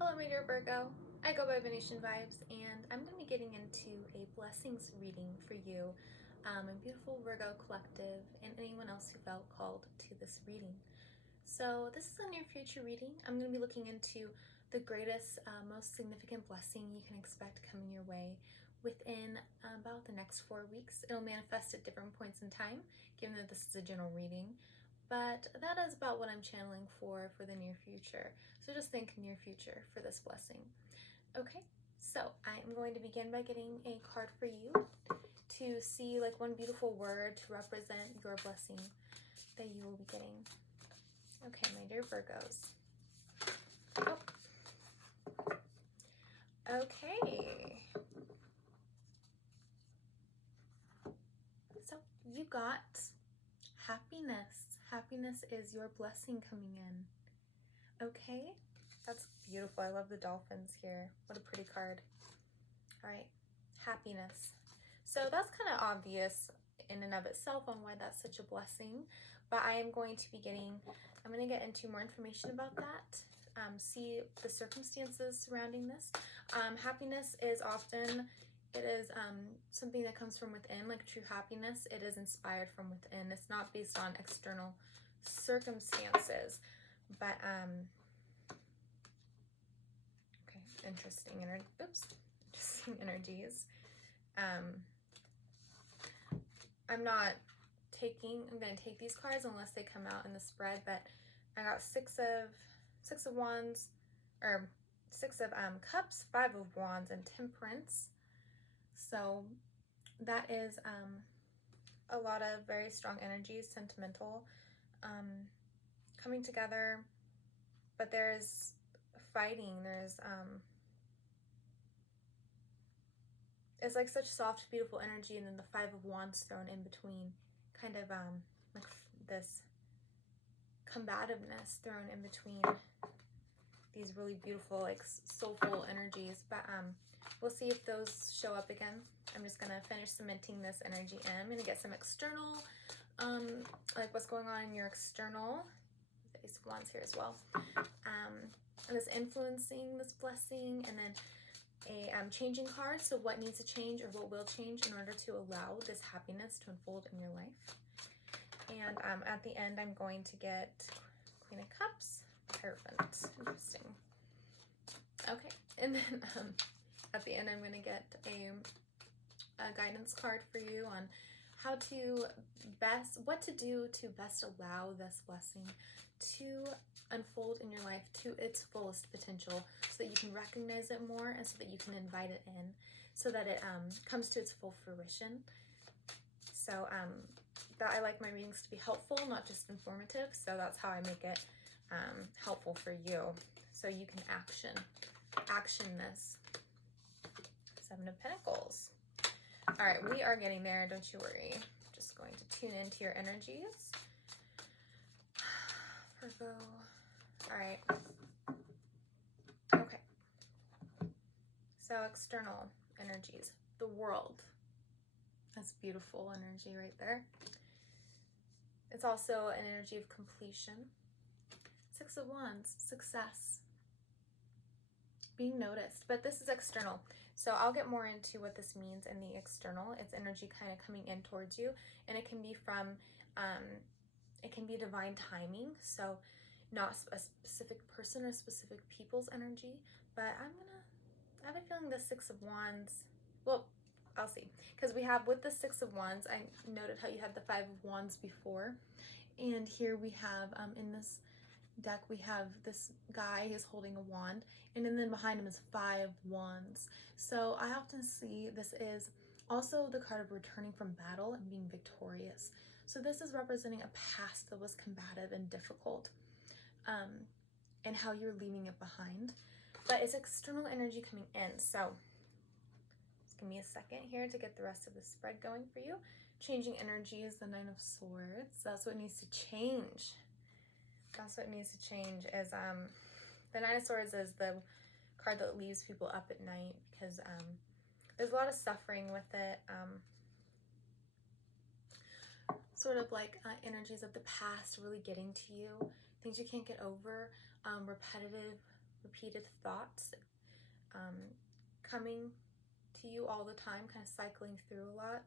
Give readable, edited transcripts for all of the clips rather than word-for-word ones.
Hello, my dear Virgo. I go by Venetian Vibes, and I'm going to be getting into a blessings reading for you, my beautiful Virgo collective, and anyone else who felt called to this reading. So this is a near future reading. I'm going to be looking into the greatest, most significant blessing you can expect coming your way within about the next 4 weeks. It'll manifest at different points in time, given that this is a general reading. But that is about what I'm channeling for the near future. So just think near future for this blessing. Okay, so I'm going to begin by getting a card for you to see like one beautiful word to represent your blessing that you will be getting. Okay, my dear Virgos. Oh. Okay. So you got happiness. Happiness is your blessing coming in. Okay, that's beautiful. I love the dolphins here. What a pretty card. All right, happiness. So that's kind of obvious in and of itself on why that's such a blessing, but I am going to be I'm going to get into more information about that, see the circumstances surrounding this. Happiness is often, it is something that comes from within, like true happiness. It is inspired from within. It's not based on external circumstances, but okay, interesting energies. I'm going to take these cards unless they come out in the spread, but I got six of wands, or six of cups, 5 of wands, and temperance. So that is a lot of very strong energies, sentimental, coming together, but there's fighting, there's it's like such soft, beautiful energy, and then the 5 of wands thrown in between, kind of like this combativeness thrown in between these really beautiful, like soulful energies. But we'll see if those show up again. I'm just gonna finish cementing this energy in. I'm gonna get some external, like what's going on in your external. The Ace of Wands here as well. And this influencing this blessing, and then a changing card. So what needs to change or what will change in order to allow this happiness to unfold in your life. And at the end, I'm going to get Queen of Cups, Hierophant. Interesting. Okay, and then at the end, I'm going to get a guidance card for you on what to do to best allow this blessing to unfold in your life to its fullest potential, so that you can recognize it more and so that you can invite it in, so that it comes to its full fruition. So that I like my readings to be helpful, not just informative. So that's how I make it helpful for you, so you can action this. 7 of Pentacles. All right, we are getting there. Don't you worry. Just going to tune into your energies. Virgo. All right. Okay. So external energies. The world. That's beautiful energy right there. It's also an energy of completion. 6 of Wands. Success. Being noticed. But this is external. So I'll get more into what this means in the external. It's energy kind of coming in towards you, and it can be from it can be divine timing, so not a specific person or specific people's energy, but I have a feeling the 6 of Wands, well, I'll see, because we have with the 6 of Wands, I noted how you had the 5 of Wands before, and here we have in this deck we have this guy who's holding a wand, and then behind him is 5 wands. So I often see this is also the card of returning from battle and being victorious. So this is representing a past that was combative and difficult, and how you're leaving it behind. But it's external energy coming in. So just give me a second here to get the rest of the spread going for you. Changing energy is the 9 of Swords. That's what needs to change. That's what needs to change is the 9 of Swords is the card that leaves people up at night, because there's a lot of suffering with it. Sort of like energies of the past really getting to you, things you can't get over, repetitive repeated thoughts coming to you all the time, kind of cycling through a lot.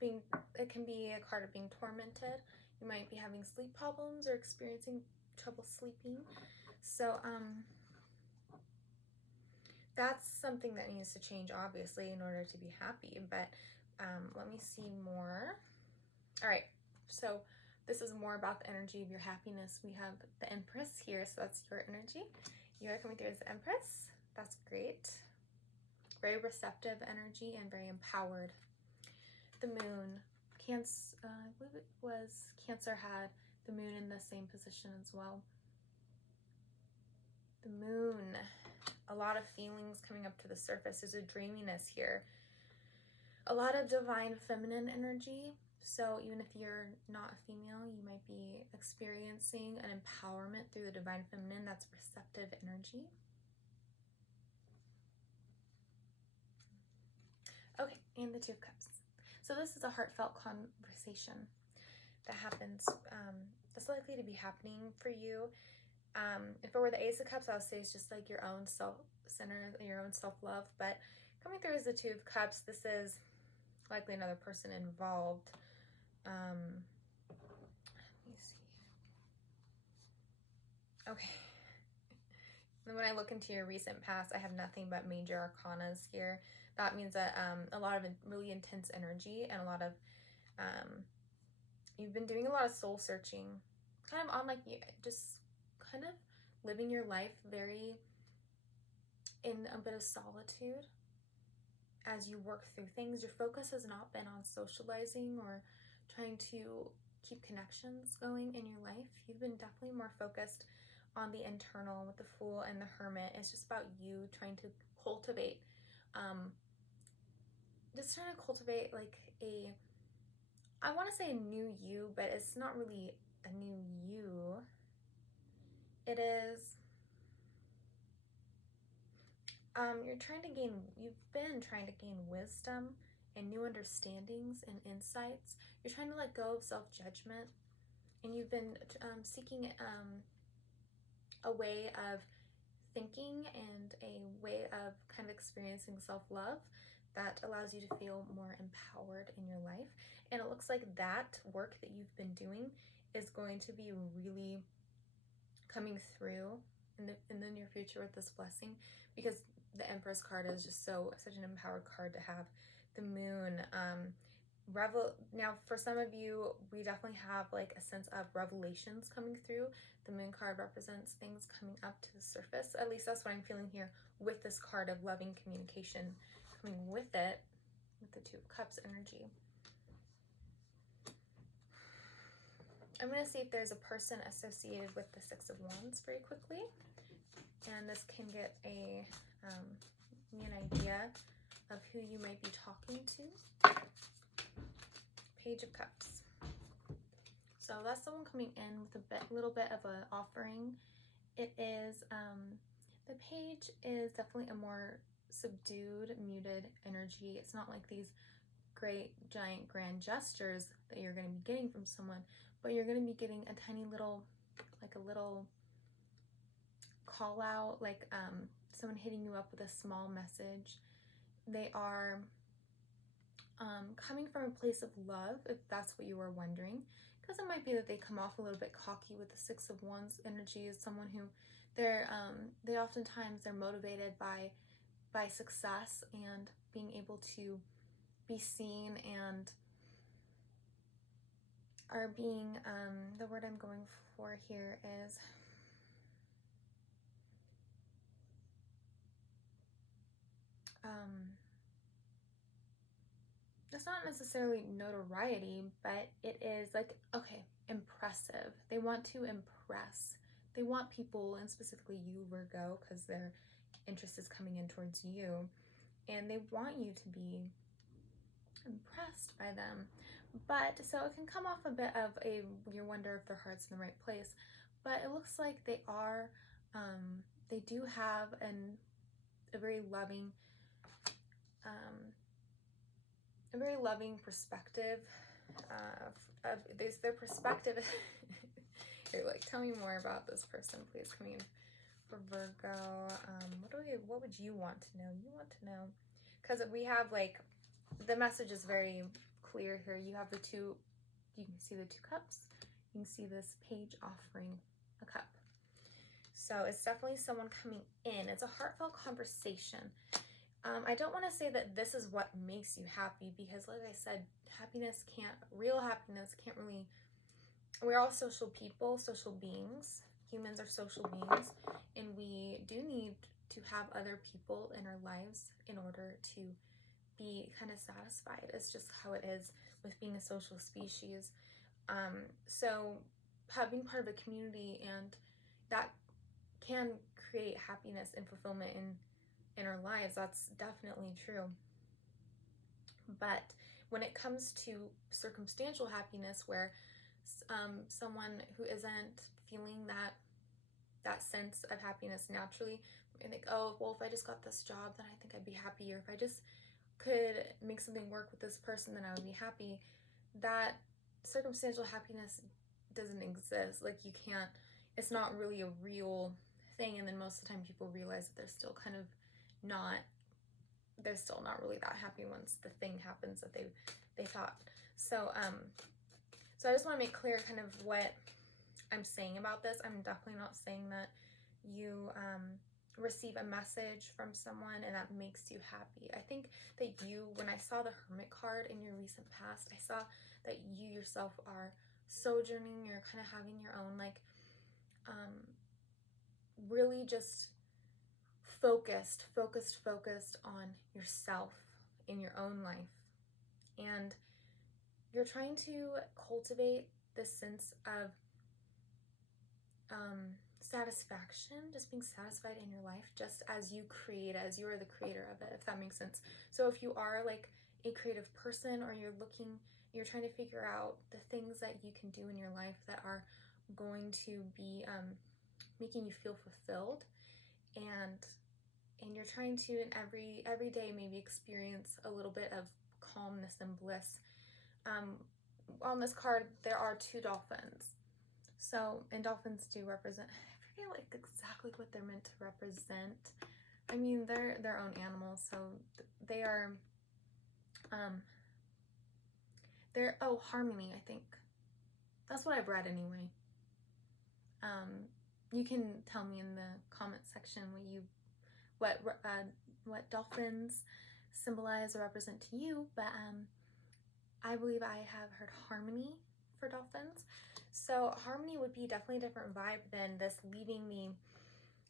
It can be a card of being tormented. You might be having sleep problems or experiencing trouble sleeping. So that's something that needs to change, obviously, in order to be happy. But let me see more. All right, so this is more about the energy of your happiness. We have the Empress here, so that's your energy. You are coming through as the Empress. That's great. Very receptive energy and very empowered. The Moon, Cancer, I believe it was Cancer had the Moon in the same position as well. The Moon, a lot of feelings coming up to the surface. There's a dreaminess here. A lot of divine feminine energy. So even if you're not a female, you might be experiencing an empowerment through the divine feminine. That's receptive energy. Okay, and the Two of Cups. So this is a heartfelt conversation that happens, that's likely to be happening for you. If it were the Ace of Cups, I would say it's just like your own self-centered, your own self-love. But coming through as the Two of Cups, this is likely another person involved. Let me see. Okay. And when I look into your recent past, I have nothing but major arcanas here. That means that a lot of really intense energy and a lot of, you've been doing a lot of soul searching, kind of on like just kind of living your life very in a bit of solitude as you work through things. Your focus has not been on socializing or trying to keep connections going in your life. You've been definitely more focused on the internal with the Fool and the Hermit. It's just about you trying to cultivate, like I want to say a new you, but it's not really a new you. It is, you've been trying to gain wisdom and new understandings and insights. You're trying to let go of self-judgment, and you've been seeking a way of thinking and a way of kind of experiencing self-love that allows you to feel more empowered in your life. And it looks like that work that you've been doing is going to be really coming through in the near future with this blessing, because the Empress card is just such an empowered card to have. The Moon, now for some of you, we definitely have like a sense of revelations coming through. The Moon card represents things coming up to the surface. At least that's what I'm feeling here with this card of loving communication coming with it, with the Two of Cups energy. I'm going to see if there's a person associated with the Six of Wands very quickly, and this can get me an idea of who you might be talking to. Page of Cups. So that's someone coming in with a little bit of an offering. It is, the page is definitely a more subdued, muted energy. It's not like these great, giant, grand gestures that you're going to be getting from someone, but you're going to be getting a tiny little, like a little call out, like someone hitting you up with a small message. They are coming from a place of love, if that's what you were wondering, because it might be that they come off a little bit cocky with the Six of Wands energy. Is someone who they oftentimes they're motivated by success and being able to be seen, and are being the word I'm going for here is it's not necessarily notoriety, but it is like, okay, impressive. They want to impress. They want people, and specifically you, Virgo, because their interest is coming in towards you, and they want you to be impressed by them. But so it can come off a bit of you wonder if their heart's in the right place, but it looks like they are, they do have a very loving perspective of their perspective You're like, tell me more about this person, please. Coming in for Virgo. What would you want to know? You want to know, because we have like, the message is very clear here. You have the two, you can see the 2 cups. You can see this page offering a cup. So it's definitely someone coming in. It's a heartfelt conversation. I don't want to say that this is what makes you happy, because like I said, real happiness can't really, we're all social people, social beings. Humans are social beings, and we do need to have other people in our lives in order to be kind of satisfied. It's just how it is with being a social species. So being part of a community, and that can create happiness and fulfillment in our lives. That's definitely true. But when it comes to circumstantial happiness, where someone who isn't feeling that sense of happiness naturally, and think, oh, well, if I just got this job, then I think I'd be happy, or if I just could make something work with this person, then I would be happy. That circumstantial happiness doesn't exist. Like, you can't, it's not really a real thing. And then most of the time people realize that they're still not really that happy once the thing happens that they thought. So so I just want to make clear kind of what I'm saying about this. I'm definitely not saying that you receive a message from someone and that makes you happy. I think that when I saw the Hermit card in your recent past, I saw that you yourself are sojourning, you're kind of having your own, like, really just focused on yourself in your own life. And you're trying to cultivate this sense of satisfaction, just being satisfied in your life, just as you are the creator of it, if that makes sense. So if you are like a creative person, or you're trying to figure out the things that you can do in your life that are going to be making you feel fulfilled, and you're trying to in every day maybe experience a little bit of calmness and bliss. On this card there are 2 dolphins. So, and dolphins do represent, I forget like exactly what they're meant to represent. I mean, they're their own animals, so they are they're harmony, I think. That's what I've read anyway. You can tell me in the comment section what dolphins symbolize or represent to you, but I believe I have heard harmony for dolphins. So harmony would be definitely a different vibe than this leaving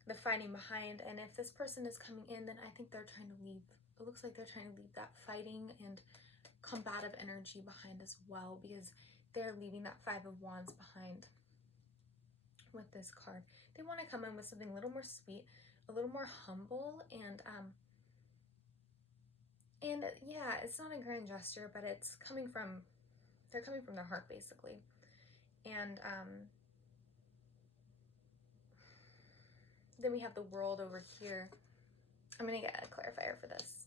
the fighting behind. And if this person is coming in, then I think they're trying to leave, it looks like they're trying to leave that fighting and combative energy behind as well, because they're leaving that 5 of Wands behind with this card. They want to come in with something a little more sweet, a little more humble, and yeah, it's not a grand gesture, but it's coming from, they're coming from their heart basically. And then we have the World over here. I'm gonna get a clarifier for this.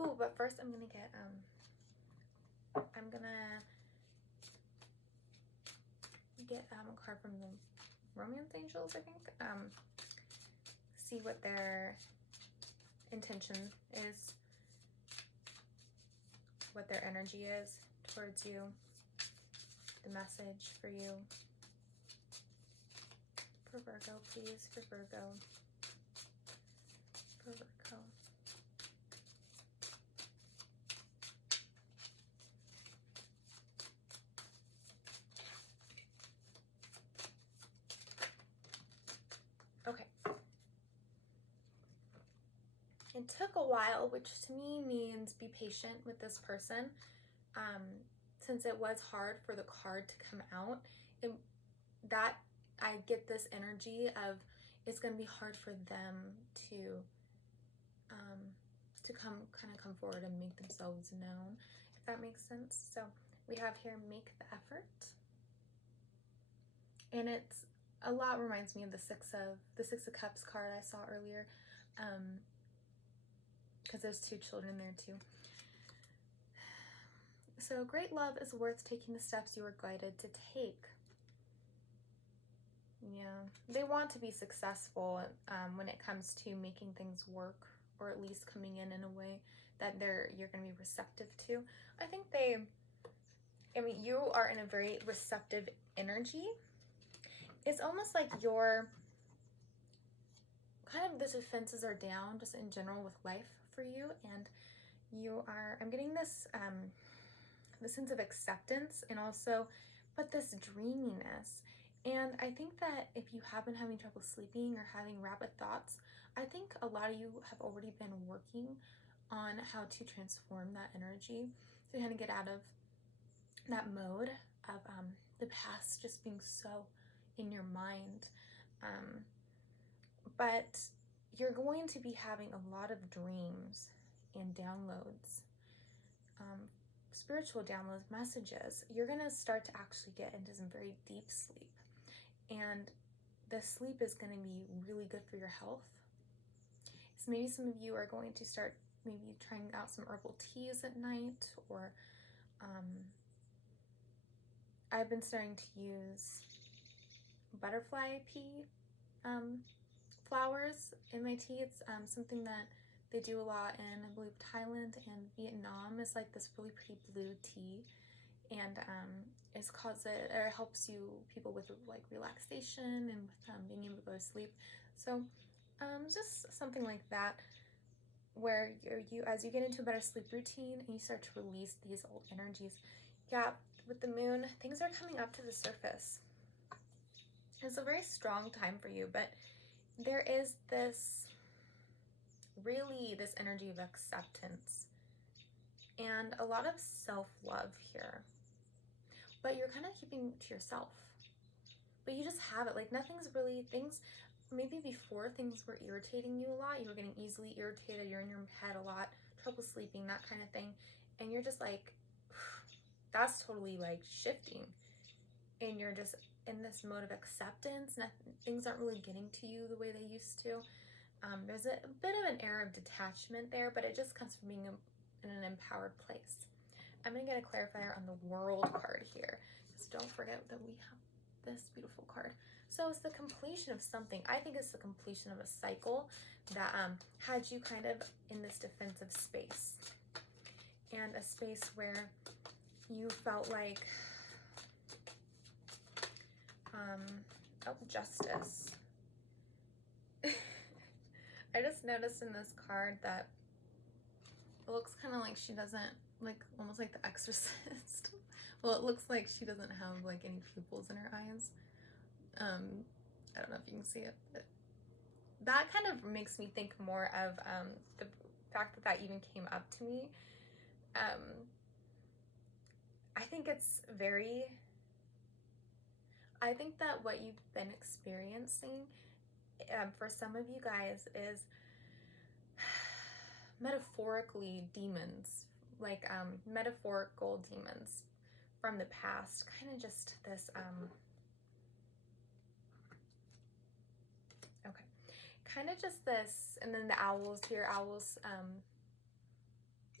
Ooh, but first I'm gonna get a card from the Romance Angels, I think. See what their intention is, what their energy is towards you, the message for you. For Virgo, please, for Virgo. For Virgo. Okay. It took a while, which to me means be patient with this person. Since it was hard for the card to come out, that I get this energy of it's going to be hard for them to come forward and make themselves known, if that makes sense. So we have here, make the effort. And it's a lot reminds me of the Six of Cups card I saw earlier, because there's 2 children there too. So great love is worth taking the steps you are guided to take. Yeah, they want to be successful when it comes to making things work, or at least coming in a way that you're going to be receptive to. I think you are in a very receptive energy. It's almost like your kind of the defenses are down just in general with life for you, and I'm getting this the sense of acceptance, and also but this dreaminess. And I think that if you have been having trouble sleeping or having rapid thoughts, I think a lot of you have already been working on how to transform that energy to kind of get out of that mode of the past just being so in your mind. But you're going to be having a lot of dreams and downloads, spiritual downloads, messages. You're going to start to actually get into some very deep sleep. And the sleep is going to be really good for your health. So maybe some of you are going to start maybe trying out some herbal teas at night, or I've been starting to use butterfly pea flowers in my tea. It's something that they do a lot in, I believe, Thailand and Vietnam. It's like this really pretty blue tea, and it helps people with like relaxation and with being able to go to sleep. So just something like that, where as you get into a better sleep routine and you start to release these old energies. Yeah, with the moon, things are coming up to the surface. It's a very strong time for you, but there is this energy of acceptance and a lot of self-love here. But you're kind of keeping to yourself. But you just have it. Like maybe before things were irritating you a lot, you were getting easily irritated, you're in your head a lot, trouble sleeping, that kind of thing. And you're just like, that's totally like shifting. And you're just in this mode of acceptance. Things aren't really getting to you the way they used to. There's a bit of an air of detachment there, but it just comes from being in an empowered place. I'm going to get a clarifier on the World card here. Just don't forget that we have this beautiful card. So it's the completion of something. I think it's the completion of a cycle that had you kind of in this defensive space. And a space where you felt like, justice. I just noticed in this card that it looks kind of like she doesn't, like almost like the Exorcist. Well, it looks like she doesn't have like any pupils in her eyes. I don't know if you can see it, but that kind of makes me think more of the fact that even came up to me. I think that what you've been experiencing for some of you guys is metaphorically demons, like metaphorical demons from the past, kind of just this kind of just this. And then the owls here,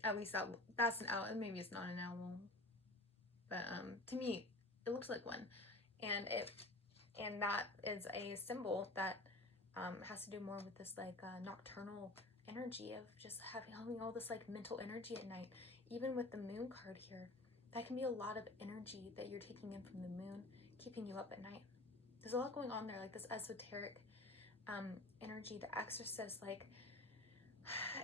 at least that's an owl, and maybe it's not an owl, but to me it looks like one, and that is a symbol that has to do more with this like nocturnal energy of just having all this like mental energy at night. Even with the moon card here, that can be a lot of energy that you're taking in from the moon, keeping you up at night. There's a lot going on there, like this esoteric energy, the Exorcist, like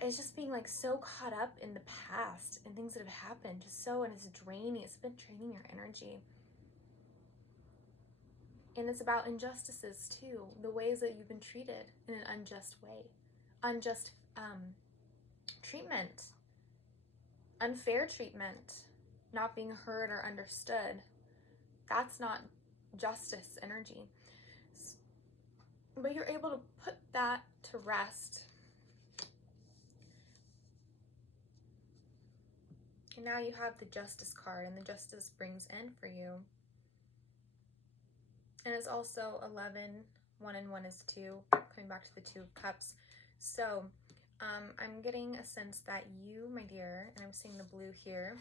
it's just being like so caught up in the past and things that have happened, and it's draining. It's been draining your energy. And it's about injustices too, the ways that you've been treated in an unjust way, unjust treatment, unfair treatment, not being heard or understood. That's not justice energy. But you're able to put that to rest. And now you have the Justice card, and the Justice brings in for you. And it's also 11, 1 and 1 is 2, coming back to the 2 of Cups. So I'm getting a sense that you, my dear, and I'm seeing the blue here,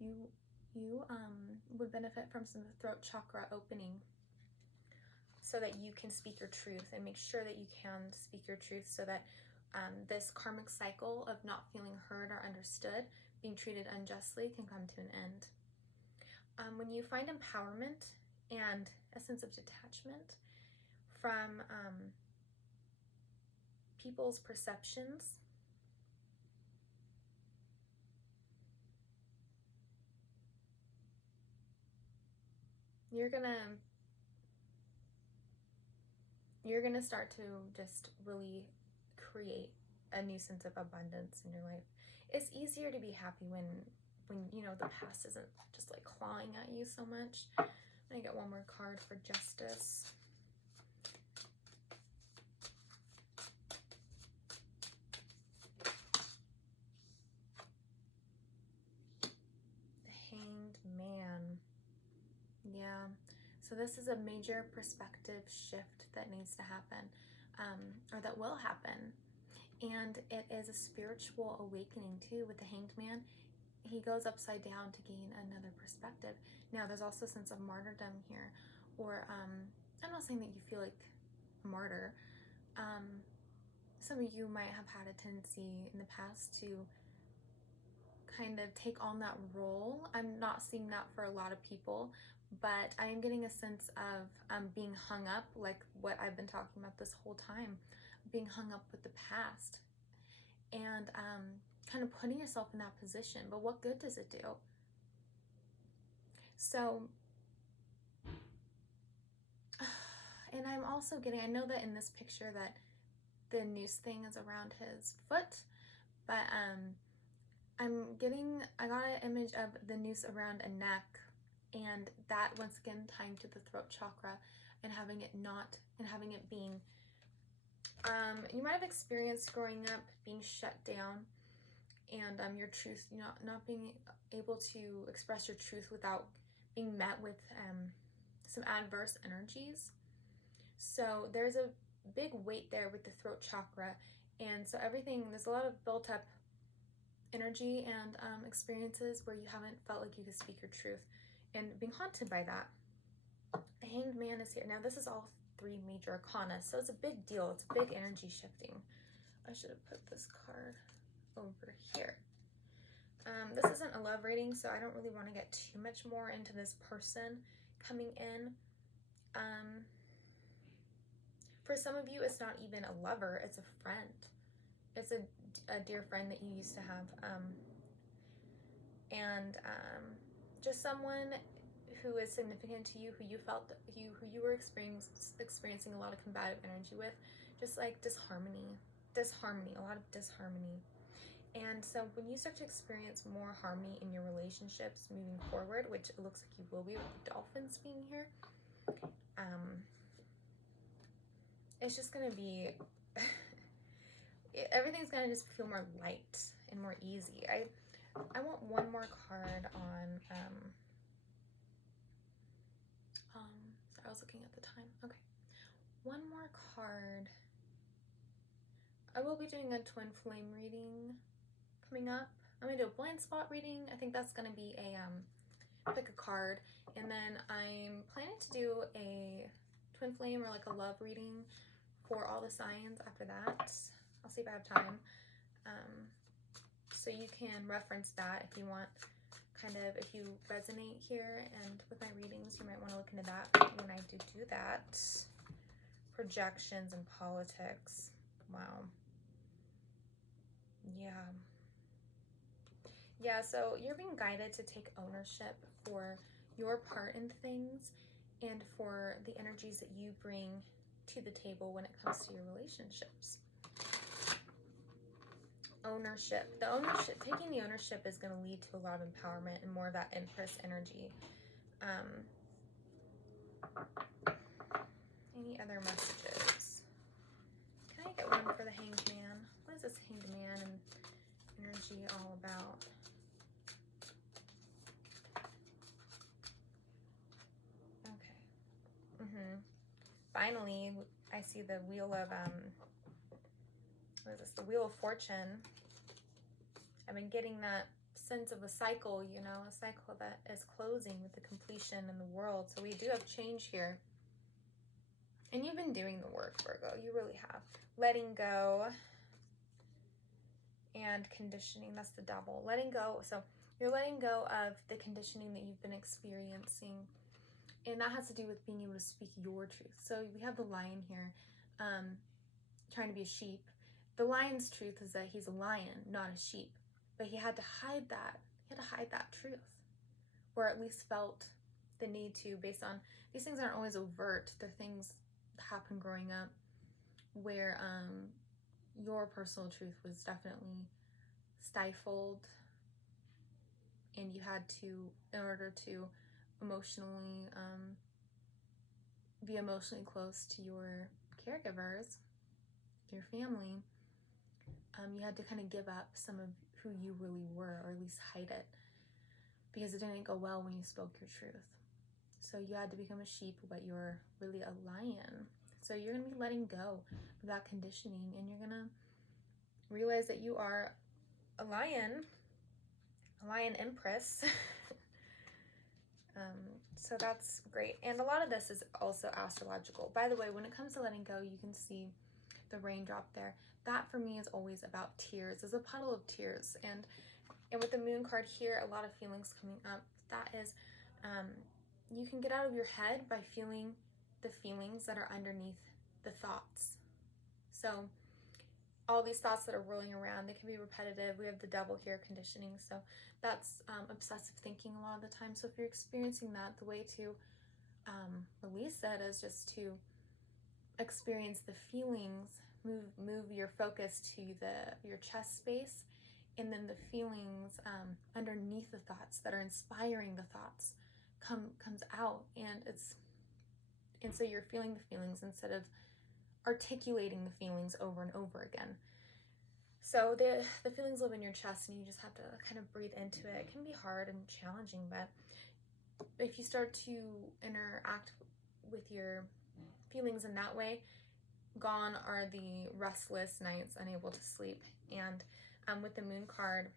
you would benefit from some throat chakra opening. so that you can speak your truth, and make sure that you can speak your truth so that this karmic cycle of not feeling heard or understood, being treated unjustly, can come to an end. When you find empowerment and a sense of detachment from people's perceptions, you're gonna start to just really create a new sense of abundance in your life. It's easier to be happy when you know the past isn't just like clawing at you so much. I'm gonna get one more card for justice. The Hanged Man. Yeah. So this is a major perspective shift that needs to happen, or that will happen. And it is a spiritual awakening too with the Hanged Man. He goes upside down to gain another perspective. Now, there's also a sense of martyrdom here, or I'm not saying that you feel like a martyr. Some of you might have had a tendency in the past to kind of take on that role. I'm not seeing that for a lot of people, but I am getting a sense of being hung up, like what I've been talking about this whole time, being hung up with the past, and kind of putting yourself in that position. But what good does it do? So, and I'm also getting, I know that in this picture that the noose thing is around his foot, but I got an image of the noose around a neck, and that once again tying to the throat chakra, and having it being, you might have experienced growing up being shut down, and your truth, not being able to express your truth without being met with some adverse energies. So there's a big weight there with the throat chakra, and so there's a lot of built up energy and experiences where you haven't felt like you could speak your truth, and being haunted by that. The Hanged Man is here. Now this is all 3 major arcana, so it's a big deal. It's a big energy shifting. I should have put this card over here. This isn't a love reading, so I don't really want to get too much more into this person coming in. For some of you, it's not even a lover, it's a friend. It's a dear friend that you used to have. And just someone who is significant to you, who you were experiencing a lot of combative energy with, just like disharmony, a lot of disharmony. And so when you start to experience more harmony in your relationships moving forward, which it looks like you will be with the dolphins being here, it's just gonna be everything's gonna just feel more light and more easy. I want one more card on I was looking at the time. Okay, one more card. I will be doing a twin flame reading coming up. I'm gonna do a blind spot reading. I think that's gonna be a pick a card, and then I'm planning to do a twin flame or like a love reading for all the signs after that. I'll see if I have time. So you can reference that if you want, kind of, if you resonate here and with my readings, you might want to look into that when I do that. Projections and politics. Wow. Yeah, so you're being guided to take ownership for your part in things and for the energies that you bring to the table when it comes to your relationships. Taking the ownership is going to lead to a lot of empowerment and more of that Empress energy. Any other messages? Can I get one for the Hanged Man? What is this Hanged Man and energy all about? Okay. Finally, I see the wheel of what is this? The Wheel of Fortune. I've been getting that sense of a cycle, a cycle that is closing with the completion in the world. So we do have change here. And you've been doing the work, Virgo. You really have. Letting go and conditioning. That's the double. Letting go. So you're letting go of the conditioning that you've been experiencing. And that has to do with being able to speak your truth. So we have the lion here trying to be a sheep. The lion's truth is that he's a lion, not a sheep. But he had to hide that. He had to hide that truth. Or at least felt the need to, based on, these things aren't always overt. They're things that happen growing up where your personal truth was definitely stifled, and you had to, in order to emotionally be emotionally close to your caregivers, your family, you had to kind of give up some of who you really were, or at least hide it, because it didn't go well when you spoke your truth. So you had to become a sheep, but you're really a lion. So you're going to be letting go of that conditioning, and you're going to realize that you are a lion Empress. So that's great. And a lot of this is also astrological. By the way, when it comes to letting go, you can see the raindrop there. That for me is always about tears. There's a puddle of tears. And with the moon card here, a lot of feelings coming up. That is, you can get out of your head by feeling the feelings that are underneath the thoughts. So all these thoughts that are rolling around, they can be repetitive. We have the double here, conditioning. So that's obsessive thinking a lot of the time. So if you're experiencing that, the way to release it is just to experience the feelings, move your focus to your chest space, and then the feelings underneath the thoughts that are inspiring the thoughts comes out, and so you're feeling the feelings instead of articulating the feelings over and over again. So the feelings live in your chest, and you just have to kind of breathe into it. It can be hard and challenging, but if you start to interact with your feelings in that way, gone are the restless nights, unable to sleep. And with the moon card,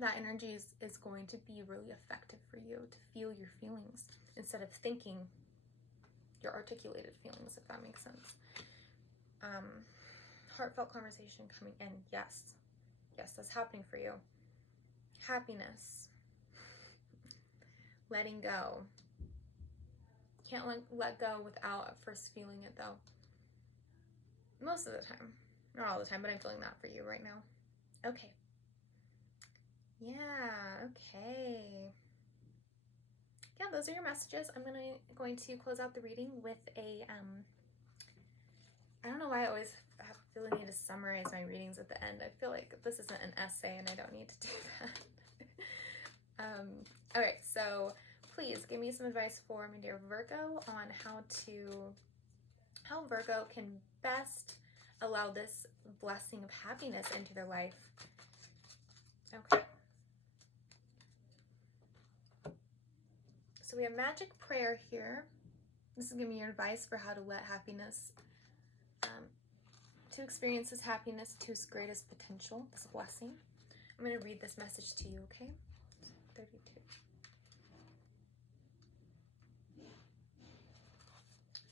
that energy is going to be really effective for you to feel your feelings instead of thinking your articulated feelings, if that makes sense. Heartfelt conversation coming in. Yes, that's happening for you. Happiness. Letting go. Can't let go without at first feeling it, though. Most of the time. Not all the time, but I'm feeling that for you right now. Okay. Yeah, okay. Yeah, those are your messages. I'm going to close out the reading with a, I don't know why I always feel the need to summarize my readings at the end. I feel like this isn't an essay and I don't need to do that. Okay, so please give me some advice for my dear Virgo on how Virgo can best allow this blessing of happiness into their life. Okay. So we have magic prayer here. This is giving me your advice for how to let happiness, to experience this happiness to its greatest potential, this blessing. I'm going to read this message to you, okay? 32.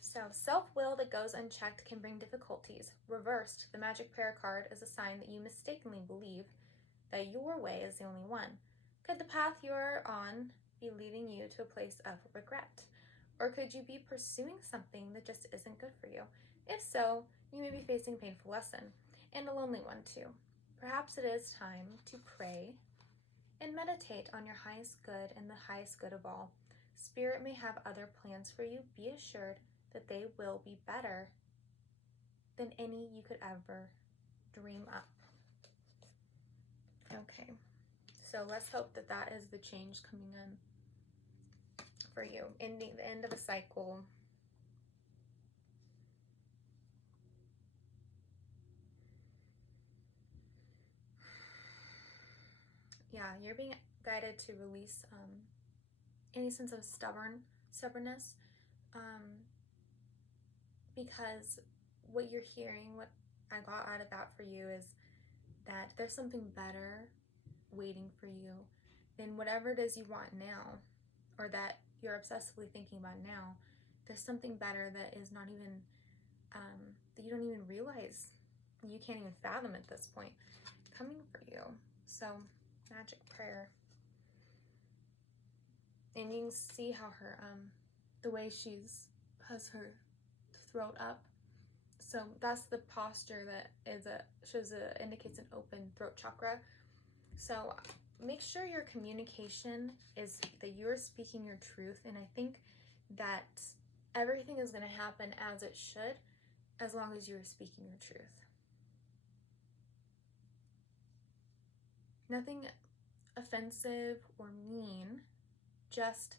So, self-will that goes unchecked can bring difficulties. Reversed, the magic prayer card is a sign that you mistakenly believe that your way is the only one. Could the path you're on be leading you to a place of regret? Or could you be pursuing something that just isn't good for you? If so, you may be facing a painful lesson, and a lonely one too. Perhaps it is time to pray and meditate on your highest good and the highest good of all. Spirit may have other plans for you. Be assured that they will be better than any you could ever dream up. Okay, so let's hope that that is the change coming in for you, ending the end of a cycle. Yeah, you're being guided to release any sense of stubbornness, because what you're hearing, what I got out of that for you is that there's something better waiting for you than whatever it is you want now, or that you're obsessively thinking about now. there's something better that is not even, that you don't even realize, you can't even fathom at this point, coming for you. So, magic prayer. And you can see how her, the way has her throat up. So that's the posture that indicates an open throat chakra. So make sure your communication is that you're speaking your truth. And I think that everything is going to happen as it should, as long as you're speaking your truth. Nothing offensive or mean, just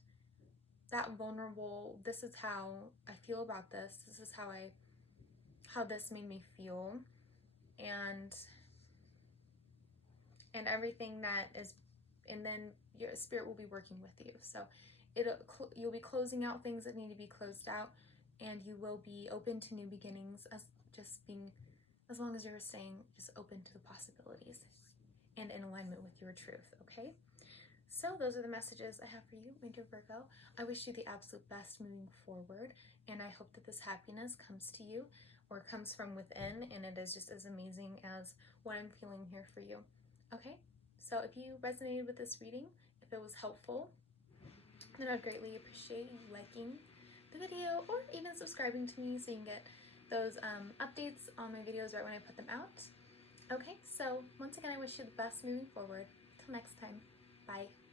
that vulnerable, this is how I feel about this. This is how this made me feel. And everything that is, and then your spirit will be working with you. So you'll be closing out things that need to be closed out, and you will be open to new beginnings, as long as you're staying just open to the possibilities and in alignment with your truth, okay? So those are the messages I have for you, my dear Virgo. I wish you the absolute best moving forward, and I hope that this happiness comes to you, or comes from within, and it is just as amazing as what I'm feeling here for you. Okay, so if you resonated with this reading, if it was helpful, then I'd greatly appreciate you liking the video, or even subscribing to me so you can get those updates on my videos right when I put them out. Okay, so once again, I wish you the best moving forward. Till next time, bye.